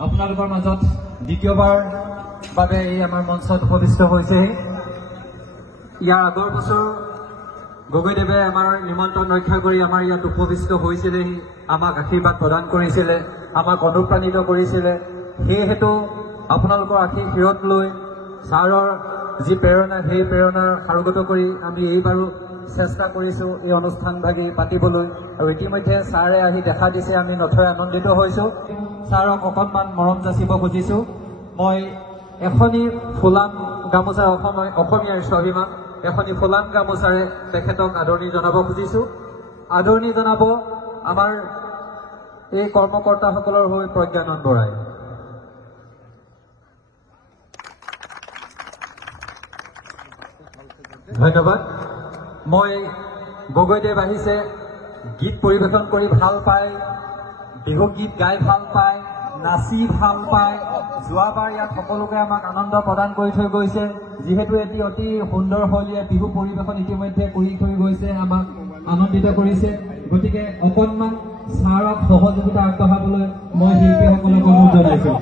আপোনালোকৰ মাজত দ্বিতীয়বাৰ বাবে এই আমাৰ মঞ্চত উপবিষ্ট হৈছে। ইয়াৰ আগৰ বছৰ গগৈদেৱে আমাৰ নিমন্ত্ৰণ ৰক্ষা কৰি আমাৰ ইয়াত উপবিষ্ট হৈছিলেহি, আমাক আশীৰ্বাদ প্ৰদান কৰিছিলে, আমাক অনুপ্ৰাণিত কৰিছিলে। সেয়েহেতু আপোনালোকৰ আশীৰ্বাদ লৈ ছাৰৰ যি প্ৰেৰণা, সেই প্ৰেৰণাৰ সাৰোগত কৰি আমি এইবাৰো চেষ্টা কৰিছো এই অনুষ্ঠানভাগি পাতিবলৈ। আৰু ইতিমধ্যে ছাৰে আহি দেখা দিছে, আমি নথৈ আনন্দিত হৈছো। ছাৰক অকণমান মৰম যাচিব খুজিছো। মই এখনি ফুলাম গামোচা, অসমীয়াৰ স্বাভিমান, এখনি ফুলাম গামোচাৰে তেখেতক আদৰণি জনাব খুজিছো। আদৰণি জনাব আমাৰ এই কৰ্মকৰ্তাসকলৰ হৈ প্ৰজ্ঞানন্দ বৰাই। ধন্যবাদ। মই গগৈদেৱ আহিছে, গীত পৰিৱেশন কৰি ভাল পায়, বিহু গীত গাই ভাল পায়, নাচি ভাল পায়। যোৱাবাৰ ইয়াত সকলোকে আমাক আনন্দ প্ৰদান কৰি থৈ গৈছে। যিহেতু এটি অতি সুন্দৰ শৈলীয়ে বিহু পৰিৱেশন ইতিমধ্যে কৰি থৈ গৈছে, আমাক আনন্দিত কৰিছে। গতিকে অকণমান ছাৰক সহযোগিতা আগবঢ়াবলৈ মই শিল্পীসকলক অনুৰোধ জনাইছো।